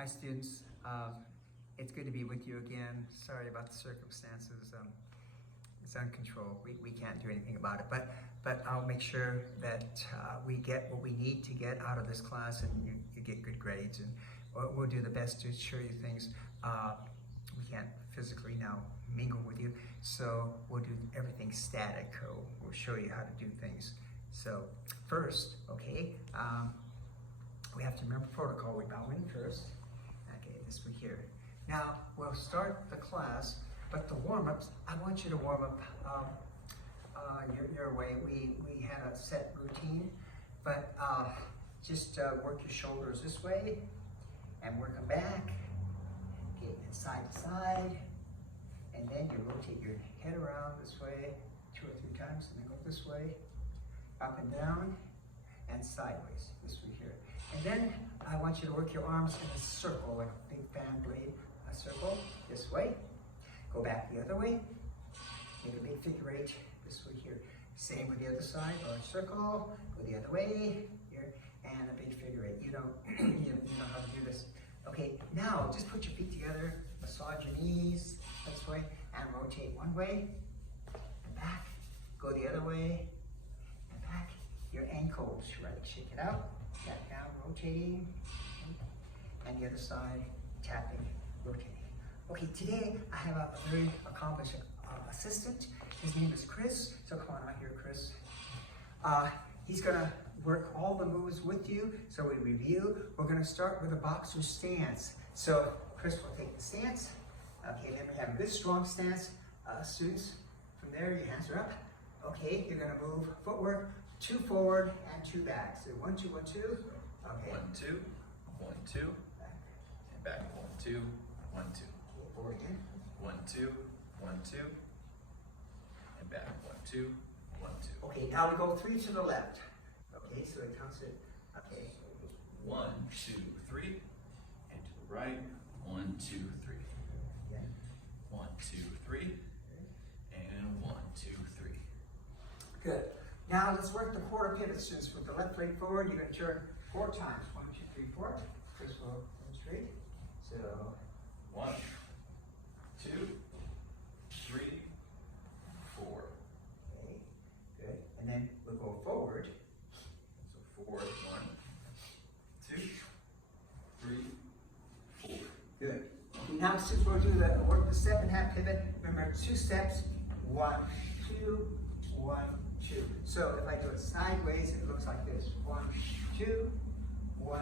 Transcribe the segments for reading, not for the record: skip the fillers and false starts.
Hi students, it's good to be with you again. Sorry about the circumstances. It's uncontrolled. We can't do anything about it, but I'll make sure that we get what we need to get out of this class and you get good grades, and we'll do the best to show you things. We can't physically now mingle with you, so we'll do everything static. We'll show you how to do things. So first, okay, we have to remember protocol. We bow in first. Okay, this one here. Now, we'll start the class, but the warm-ups, I want you to warm up your way. We had a set routine, but just work your shoulders this way and work them back. Okay, and side to side. And then you rotate your head around this way 2 or 3 times, and then go this way, up and down, and sideways, this way here. And then I want you to work your arms in a circle, like a big fan blade, a circle, this way. Go back the other way, make a big figure 8, this way here. Same with the other side, or a circle, go the other way, here, and a big figure 8. You know, you know how to do this. Okay, now just put your feet together, massage your knees this way, and rotate one way, and back, go the other way, and back. Your ankles, right, shake it out, tap down, rotating, and the other side, tapping, rotating. Okay, today I have a very accomplished assistant. His name is Chris, so come on out here, Chris. He's gonna work all the moves with you, so we review. We're gonna start with a boxer stance. So Chris will take the stance. Okay, then we have a good strong stance. Students, from there your hands are up. Okay, you're gonna move footwork, 2 forward and 2 back. So 1, 2, 1, 2. Okay. 1, 2, 1, 2, and back. 1, 2, 1, 2. Okay, forward again. 1, 2, 1, 2, and back. 1, 2, 1, 2. Okay, now we go 3 to the left. Okay, so it counts it. Okay. 1, 2, 3, and to the right. 1, 2, 3. Again. 1, 2, 3, and 1, 2, 3. Good. Now let's work the quarter pivot, students. With the left leg forward, you're going to turn 4 times. 1, 2, 3, 4. Chris will demonstrate. So 1, 2, 3, 4. okay, good. And then we'll go forward. So forward. 1, 2, 3, 4. Good. Okay, now since we'll do work the step and half pivot, remember 2 steps. 1, 2, 1, 2. So if I do it sideways, it looks like this. 1, 2, 1,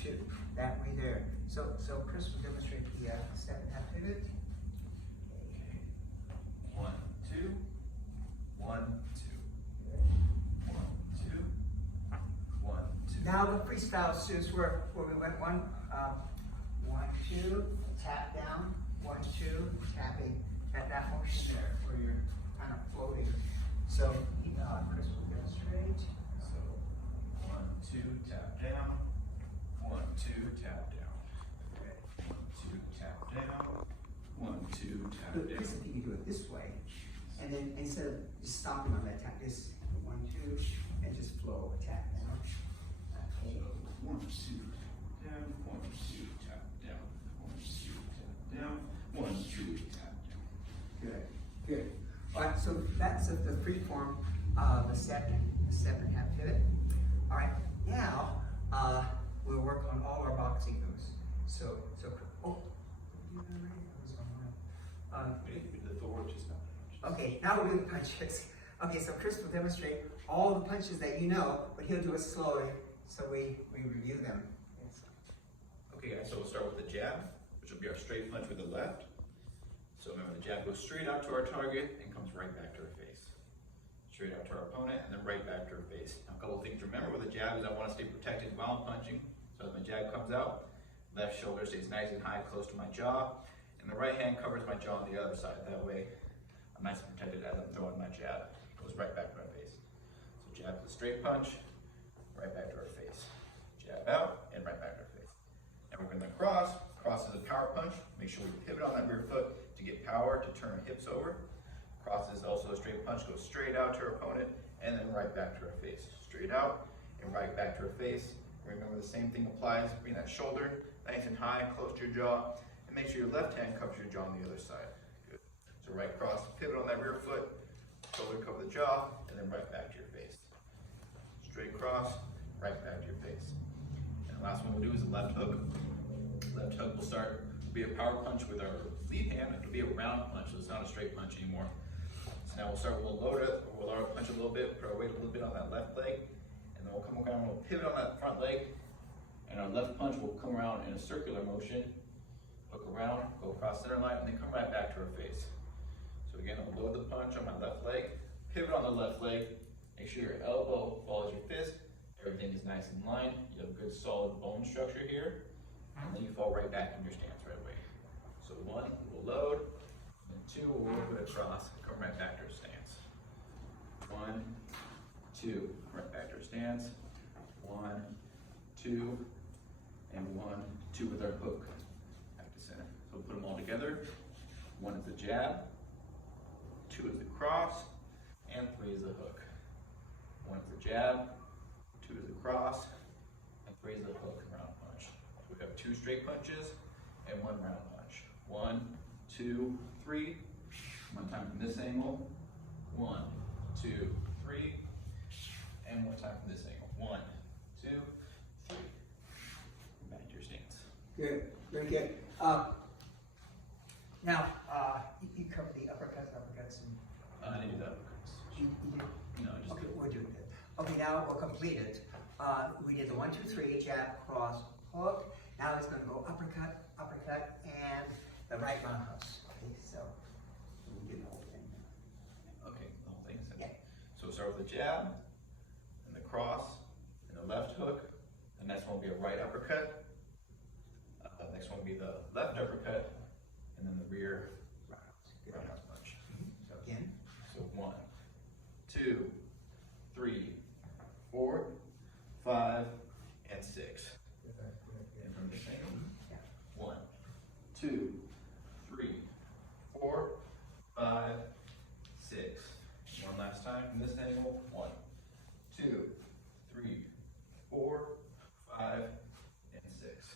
2. That way there. So Chris will demonstrate the step and half pivot. Okay. 1, 2, 1, 2. 1, 2, 1, 2. Now the freestyle students where we went 1, 2, tap down, 1, 2, tapping at that motion there where you're kind of floating. So Chris will demonstrate. So 1, 2, tap down. 1, 2, tap down. Okay. 1, 2, tap down. 1, 2, tap Good. down. Chris, if you can do it this way, and then instead of just stopping on that tap, just 1, 2, and just flow, tap down. Okay. So 1, 2, tap down. 1, 2, tap down. 1, 2, tap down. 1, 2, tap down. Good, good. All right, so that's the free form, the step and half pivot. All right, now we'll work on all our boxing moves. So, oh, you done right? That was on one. The forward just not. Okay, now we'll do the punches. Okay, so Chris will demonstrate all the punches that you know, but he'll do it slowly, so we review them. Yes. Okay guys, so we'll start with the jab, which will be our straight punch with the left. So remember, the jab goes straight out to our target and comes right back to our face. Straight out to our opponent and then right back to our face. Now a couple of things to remember with the jab is I want to stay protected while I'm punching. So as my jab comes out, left shoulder stays nice and high, close to my jaw, and the right hand covers my jaw on the other side. That way, I'm nice and protected as I'm throwing my jab. It goes right back to my face. So jab is a straight punch, right back to our face. Jab out, and right back to our face. And we're going to cross. Cross is a power punch. Make sure we pivot on that rear foot to get power to turn our hips over. Cross is also a straight punch. Goes straight out to our opponent and then right back to our face. Straight out and right back to our face. Remember the same thing applies. Bring that shoulder nice and high, close to your jaw, and make sure your left hand covers your jaw on the other side. Good. So right cross, pivot on that rear foot, shoulder cover the jaw, and then right back to your face. Straight cross, right back to your face. And the last one we'll do is a left hook. Left hook will start, be a power punch with our lead hand. It'll be a round punch, so it's not a straight punch anymore. So now we'll start, we'll lower our punch a little bit, put our weight a little bit on that left leg, and then we'll come around, we'll pivot on that front leg, and our left punch will come around in a circular motion, look around, go across center line, and then come right back to our face. So again, I'll load the punch on my left leg, pivot on the left leg, make sure your elbow follows your fist, everything is nice and in line, you have good solid bone structure here, and then you fall right back in your stance right away. So one, we'll load, and two, we'll work it across, come right back to our stance. 1, 2, right back to our stance. 1, 2, and 1, 2 with our hook back to center. So we'll put them all together. 1 is the jab, 2 is the cross, and 3 is the hook. 1 is the jab, 2 is the cross, and 3 is the hook and round punch. So we have 2 straight punches and 1 round punch. 1, 2, 3. One time from this angle. 1, 2, 3. And one time from this angle. 1, 2, 3. Back to your stance. Good, very good. Now, you covered the uppercuts, and I didn't do the uppercuts. you did. No, just Okay, we're doing it. Okay, now we'll complete it. We did the 1, 2, 3, jab, cross, hook. Now it's going to go uppercut, and the right roundhouse. Okay, so we do the whole thing. okay, the whole thing. Yeah. So we'll start with the jab, and the cross, and the left hook. The next one will be a right uppercut. The next one will be the left uppercut, and then the rear Roundhouse. Good. roundhouse punch. So again. So 1, 2, 3, 4, 5, and 6. And from this angle, Yeah. 1, 2, 3, 4, 5, 6. One last time from this angle. 1, 2, 3, 4, 5, and 6.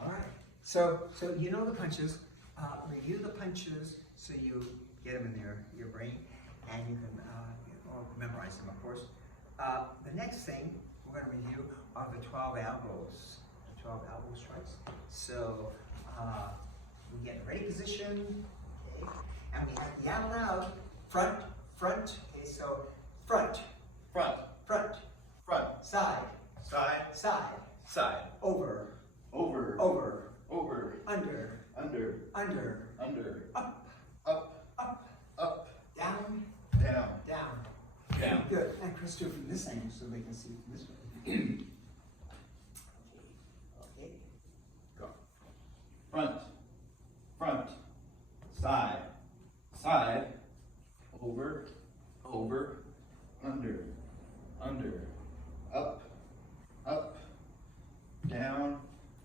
All right. So you know the punches. Review the punches so you get them in your brain, and you can memorize them, of course. The next thing we're going to review are the 12 elbows, the 12 elbow strikes. So we get in ready position, okay, and we have to yell out front. Okay, so front, Front, side, side, side, over, over, under, under, up, up, down, down, down. Good. And Chris, do it from this angle so they can see from this way. Okay. Go. Front, side, over, under, up, down,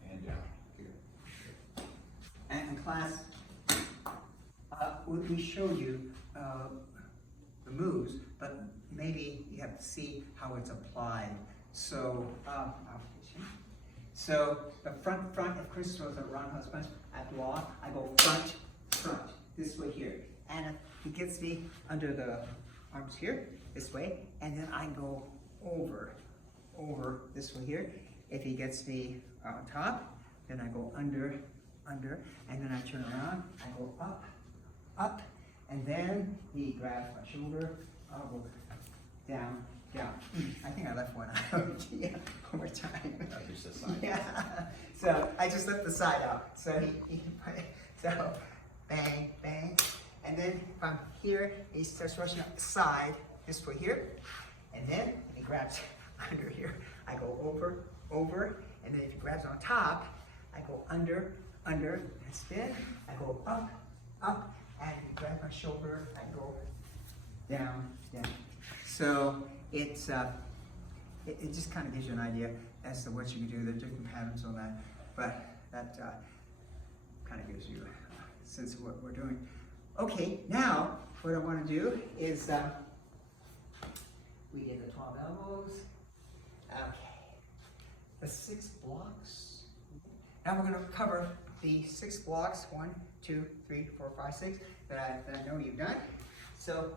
and down. And class, we showed you the moves, but maybe you have to see how it's applied. So, so the front of Chris throws a roundhouse punch. I go off, I go front, this way here. And if he gets me under the arms here, this way, and then I go over this way here. If he gets me on top, then I go under, and then I turn around, I go up, and then he grabs my shoulder, I'll go down. I think I left one out. Yeah, one more time. That's just the side. Yeah. So I just left the side out. So so bang, and then from here he starts rushing up the side this way here, and then he grabs under here. I go over, and then if he grabs on top, I go under, and spin. I go up, and he grabs my shoulder. I go down. So it's it just kind of gives you an idea as to what you can do. There are different patterns on that, but that kind of gives you a sense of what we're doing. Okay, now what I want to do is we did the 12 elbows. Okay, the 6 blocks. Now we're going to cover the 6 blocks, 1, 2, 3, 4, 5, 6, that I know you've done. So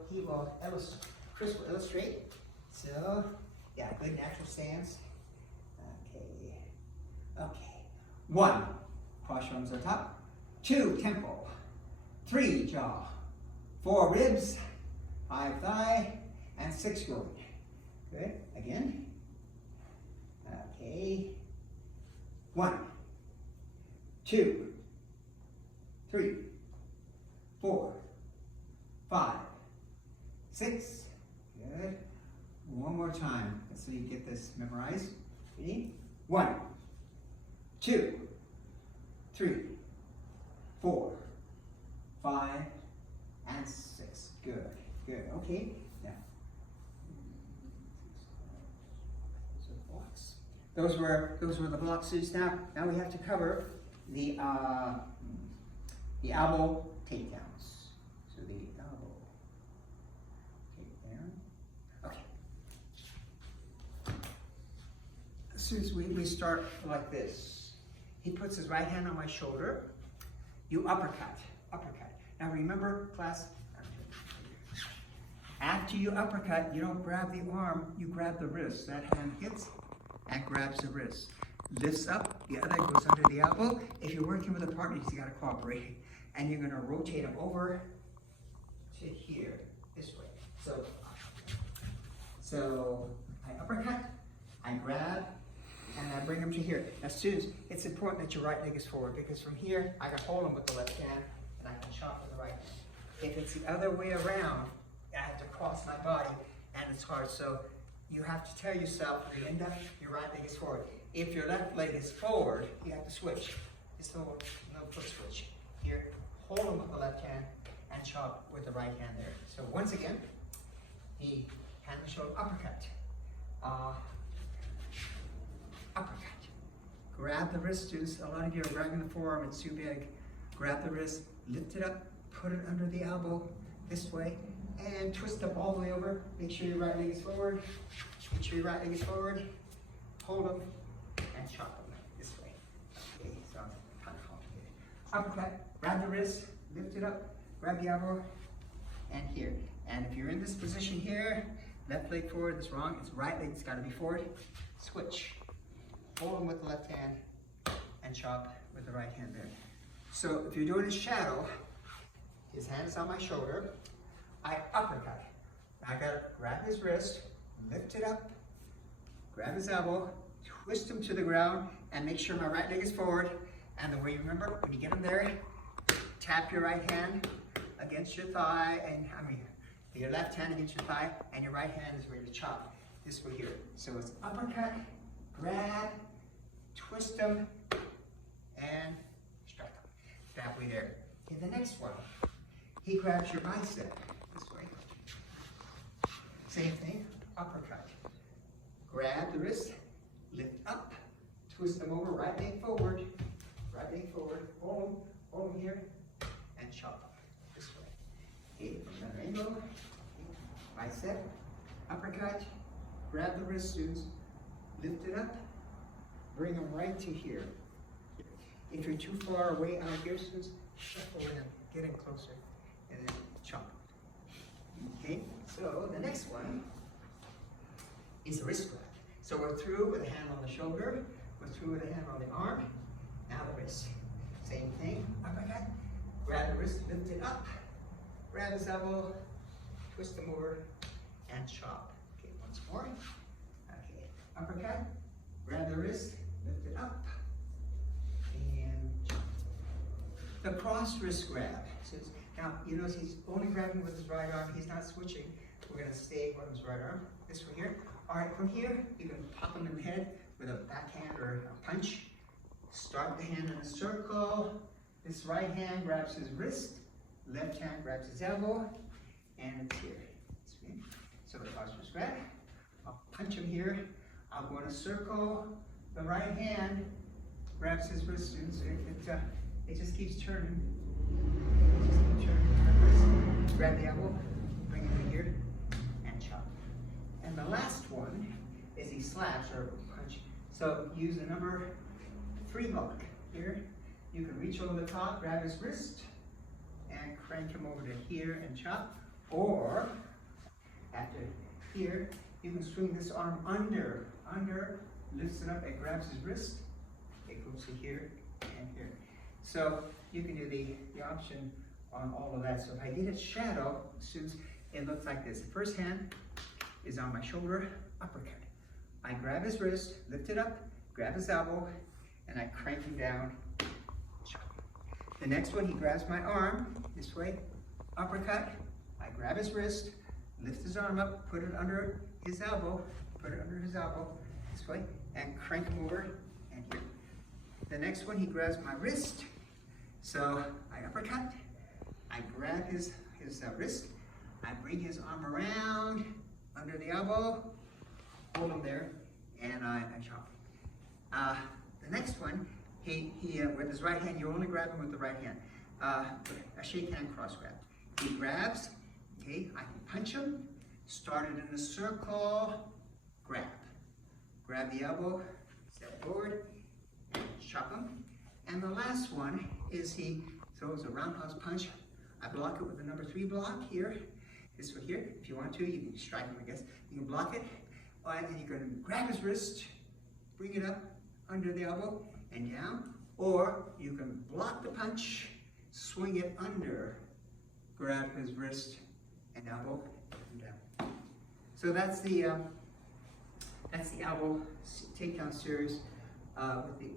Chris will illustrate. So, yeah, good natural stance. Okay. 1, cross your arms on top. 2, tempo. 3, jaw. 4, ribs. 5, thigh. And 6, groin. Good. Again. Okay. 1, 2, 3, 4, 5, 6. Good. One more time, so you get this memorized. Ready? 1, 2, 3, 4, 5, and 6. Good. Good. Okay. Now, those were the block suits. Now we have to cover the elbow takedowns. So the elbow takedown. Okay. As soon as we start like this, he puts his right hand on my shoulder. You uppercut. Now remember, class, after you uppercut, you don't grab the arm, you grab the wrist. That hand hits and grabs the wrist. Lifts up, the other goes under the elbow. If you're working with a partner, you gotta cooperate. And you're gonna rotate them over to here, this way. So I uppercut, I grab, and I bring them to here. Now students, it's important that your right leg is forward, because from here, I can hold them with the left hand, and I can chop with the right hand. If it's the other way around, I have to cross my body, and it's hard. So you have to tell yourself, Linda, your right leg is forward. If your left leg is forward, you have to switch. Just a little foot switch. Here, hold them with the left hand, and chop with the right hand there. So once again, the hand and shoulder uppercut. Uppercut. Grab the wrist, students. A lot of you are grabbing the forearm, it's too big. Grab the wrist, lift it up, put it under the elbow this way, and twist them all the way over. Make sure your right leg is forward. Make sure your right leg is forward. Hold them and chop them this way. Okay, so I'm kind of complicated. Uppercut, grab the wrist, lift it up, grab the elbow, and here. And if you're in this position here, left leg forward, that's wrong. It's right leg, it's got to be forward. Switch. Hold them with the left hand and chop with the right hand there. So if you're doing a shadow, his hand is on my shoulder. I uppercut. I gotta grab his wrist, lift it up, grab his elbow, twist him to the ground, and make sure my right leg is forward. And the way you remember, when you get him there, tap your right hand against your thigh, and your left hand against your thigh, and your right hand is ready to chop. This way here. So it's uppercut, grab, twist them, and strike them. That way there. Okay, the next one. He grabs your bicep this way. Same thing, uppercut. Grab the wrist, lift up, twist them over, right leg forward, hold them here, and chop them this way. Okay, from another angle, bicep, uppercut, grab the wrist, students, lift it up, bring them right to here. If you're too far away out here, students, shuffle in, get in closer, and then chop. Okay, so the next one is the wrist grab. So we're through with a hand on the shoulder, we're through with a hand on the arm, now the wrist. Same thing, uppercut, grab the wrist, lift it up, grab his elbow, twist them over, and chop. Okay, once more. Okay, uppercut, grab the wrist, lift it up, and chop. The cross wrist grab. Now, you notice he's only grabbing with his right arm, he's not switching. We're gonna stay with his right arm, this one here. All right, from here, you can pop him in the head with a backhand or a punch. Start the hand in a circle. This right hand grabs his wrist, left hand grabs his elbow, and it's here. So the cross wrist grab. I'll punch him here. I'll go in a circle. The right hand grabs his wrist, students. It just keeps turning. Grab the elbow, bring it in here, and chop. And the last one is he slaps or punch. So use the number 3 block. here. You can reach over the top, grab his wrist, and crank him over to here and chop. Or, after here, you can swing this arm under, lifts it up and grabs his wrist. It goes to here and here. So you can do the option on all of that. So if I did it shadow, students, it looks like this. The first hand is on my shoulder, uppercut. I grab his wrist, lift it up, grab his elbow, and I crank him down, chop. The next one, he grabs my arm this way, uppercut. I grab his wrist, lift his arm up, put it under his elbow, this way, and crank him over and here. The next one, he grabs my wrist, so I uppercut. I grab his wrist, I bring his arm around under the elbow, hold him there, and I chop. The next one, he with his right hand, you only grab him with the right hand. A shake hand cross grab. He grabs, okay, I can punch him, start it in a circle, grab. Grab the elbow, step forward, and chop him. And the last one is he throws a roundhouse punch. I block it with the number 3 block here. This way here. If you want to, you can strike him, I guess. You can block it. And then you're going to grab his wrist, bring it up under the elbow and down. Or you can block the punch, swing it under, grab his wrist and elbow and down. So that's the elbow takedown series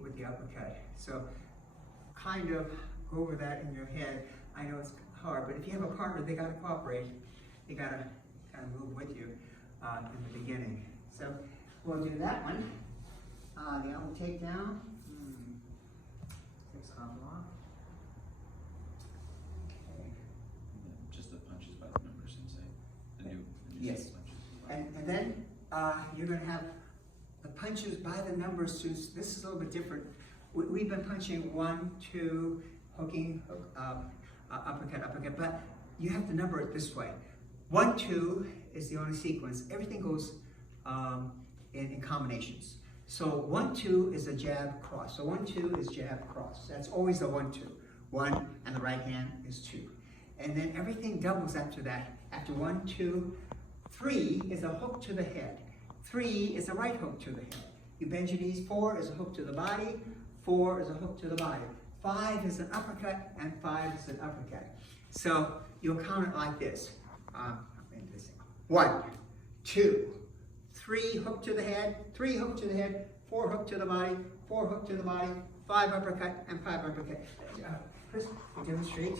with the uppercut. So kind of go over that in your head. I know it's hard, but if you have a partner, they got to cooperate. They got to kind of move with you in the beginning. So we'll do that one. The elbow takedown. 6 hop block. Okay. Just the punches by the numbers inside. The new Yes. punches. And then you're going to have the punches by the numbers. Students. This is a little bit different. We've been punching 1, 2, hooking, uppercut, but you have to number it this way. 1, 2 is the only sequence. Everything goes in combinations. So 1, 2 is a jab cross. So 1, 2 is jab cross. That's always a 1, 2. 1 and the right hand is 2. And then everything doubles after that. After 1, 2, 3 is a hook to the head. 3 is a right hook to the head. You bend your knees. 4 is a hook to the body. 4 is a hook to the body. 5 is an uppercut, and 5 is an uppercut. So you'll count it like this. 1, 2, 3 hook to the head, 3 hook to the head, 4 hook to the body, 4 hook to the body, 5 uppercut, and 5 uppercut. Chris, we'll demonstrate.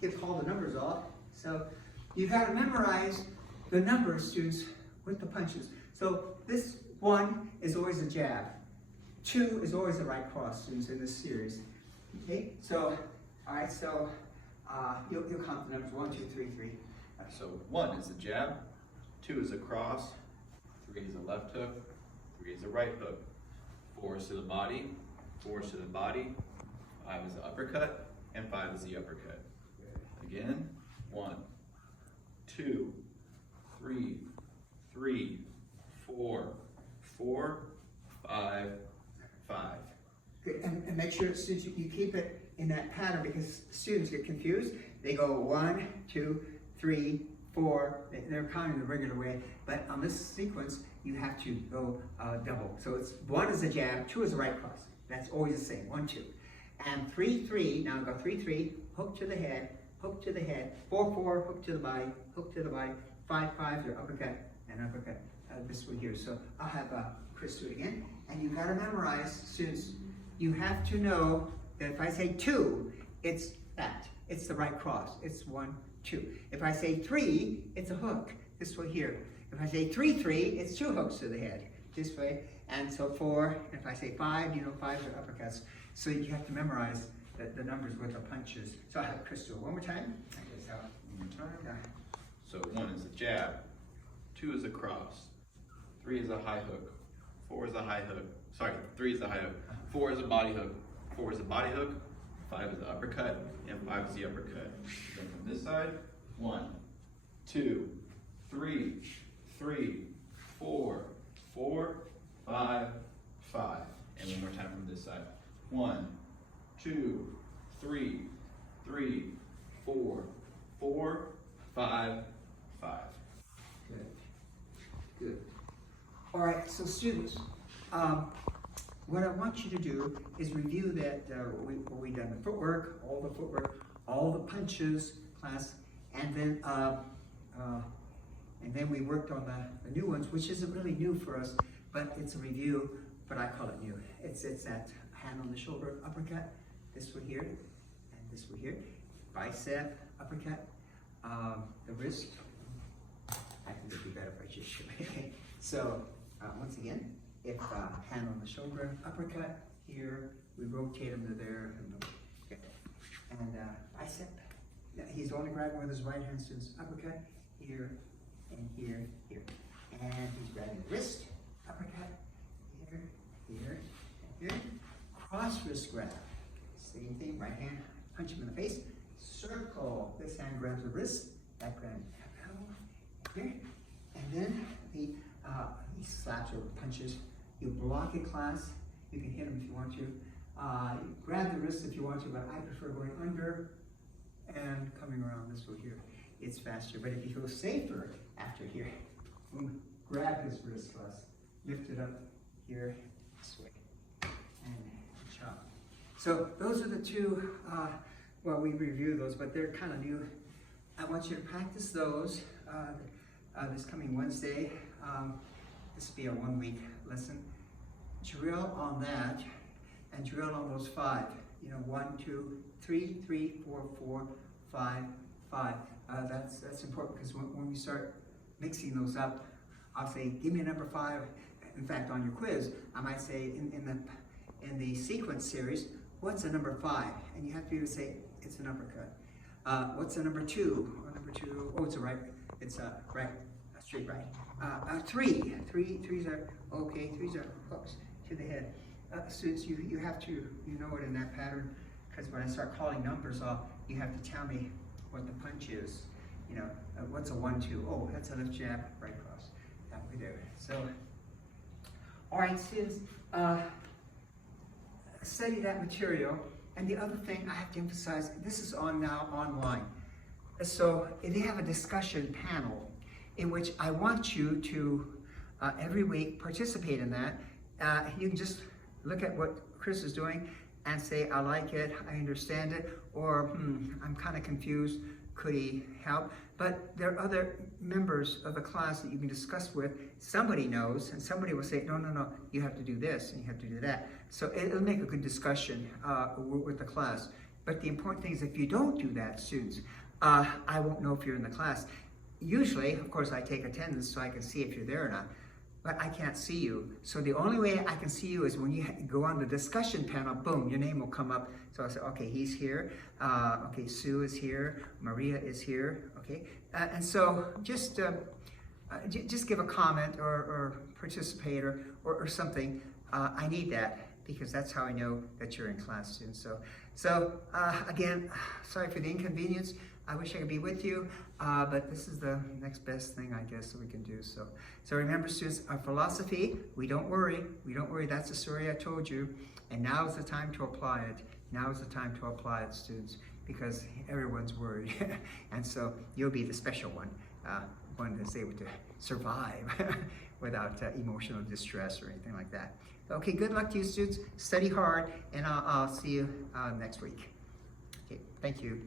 Get all the numbers off. So you've got to memorize the numbers, students, with the punches. So this 1 is always a jab. 2 is always a right cross, students, in this series. Okay, so, all right, so you'll count the numbers 1, 2, 3, 3. So 1 is a jab, 2 is a cross, 3 is a left hook, 3 is a right hook, 4 is to the body, 4 is to the body, 5 is the uppercut, and 5 is the uppercut. Again, 1, 2, 3, 3, 4, 4, 5, 5. Good. And make sure students, you keep it in that pattern, because students get confused. They go 1, 2, 3, 4. They're counting the regular way, but on this sequence, you have to go double. So it's 1 is a jab, 2 is a right cross. That's always the same. 1, 2, and 3, 3. Now go 3, 3. Hook to the head. Hook to the head. 4, 4. Hook to the body. Hook to the body. 5, 5. Your uppercut and uppercut. This one here. So I'll have Chris do it again. And you've got to memorize, students. You have to know that if I say 2, it's that. It's the right cross. It's 1, 2. If I say 3, it's a hook. This way here. If I say 3, 3, it's 2 hooks to the head. This way. And so 4. If I say 5, you know 5 are uppercuts. So you have to memorize the numbers with the punches. So I'll have Chris do it one more time. One more time. So 1 is a jab, 2 is a cross, 3 is a high hook, 4 is a high hook. Sorry, 3 is a high hook. 4 is a body hook. 4 is a body hook. 5 is the uppercut, and 5 is the uppercut. Then from this side, 1, 2, 3, 3, 4, 4, 5, 5. And one more time from this side. 1, 2, 3, 3, 4, 4, 5, 5. Good. Good. All right, so students, what I want you to do is review that what we done, the footwork, all the punches, class, and then we worked on the new ones, which isn't really new for us, but it's a review, but I call it new. It's that hand on the shoulder uppercut, this one here, and this one here, bicep uppercut, the wrist. I think it'd be better if I just show you. So once again, if hand on the shoulder uppercut here, we rotate him to there, and bicep. Now, he's only grabbing with his right hand, students. Uppercut here and here, here, and he's grabbing the wrist. Uppercut here, here, and here. Cross wrist grab. Same thing. Right hand, punch him in the face. Circle. This hand grabs the wrist. That grabs here, and then he slaps or punches. You block it, class. You can hit him if you want to. You grab the wrist if you want to, but I prefer going under and coming around this way here. It's faster, but if you feel safer after here, grab his wrist, class. Lift it up here this way, and chop. So those are the two. Well, we reviewed those, but they're kind of new. I want you to practice those this coming Wednesday. This will be a 1-week lesson. Drill on that, and drill on those 5. 1, 2, 3, 3, 4, 4, 5, 5. That's important because when we start mixing those up, I'll say, give me a number 5. In fact, on your quiz, I might say in the sequence series, what's a number 5? And you have to be able to say it's an uppercut. What's a number 2? Or number 2? Oh, it's a right. It's a right. Straight right. 3. Threes are okay. 3s are hooks to the head. Students, you have to know it in that pattern, because when I start calling numbers off, you have to tell me what the punch is. What's a 1, 2? Oh, that's a left jab, right cross. That way there. So, all right, students, study that material. And the other thing I have to emphasize, this is on now online. So they have a discussion panel in which I want you to every week participate in that. You can just look at what Chris is doing and say, I like it, I understand it, or I'm kind of confused, could he help? But there are other members of the class that you can discuss with. Somebody knows, and somebody will say, no, you have to do this, and you have to do that. So it'll make a good discussion with the class. But the important thing is, if you don't do that, students, I won't know if you're in the class. Usually, of course, I take attendance so I can see if you're there or not, but I can't see you. So the only way I can see you is when you go on the discussion panel, boom, your name will come up. So I say, okay, he's here. Okay, Sue is here. Maria is here. Okay, and so just give a comment or participate or something. I need that, because that's how I know that you're in class, students. So again, sorry for the inconvenience. I wish I could be with you, but this is the next best thing, I guess, that we can do. So remember, students, our philosophy, we don't worry. That's the story I told you. And now is the time to apply it. Now is the time to apply it, students, because everyone's worried. And so you'll be the special one that's able to survive without emotional distress or anything like that. Okay, good luck to you, students. Study hard, and I'll see you next week. Okay, thank you.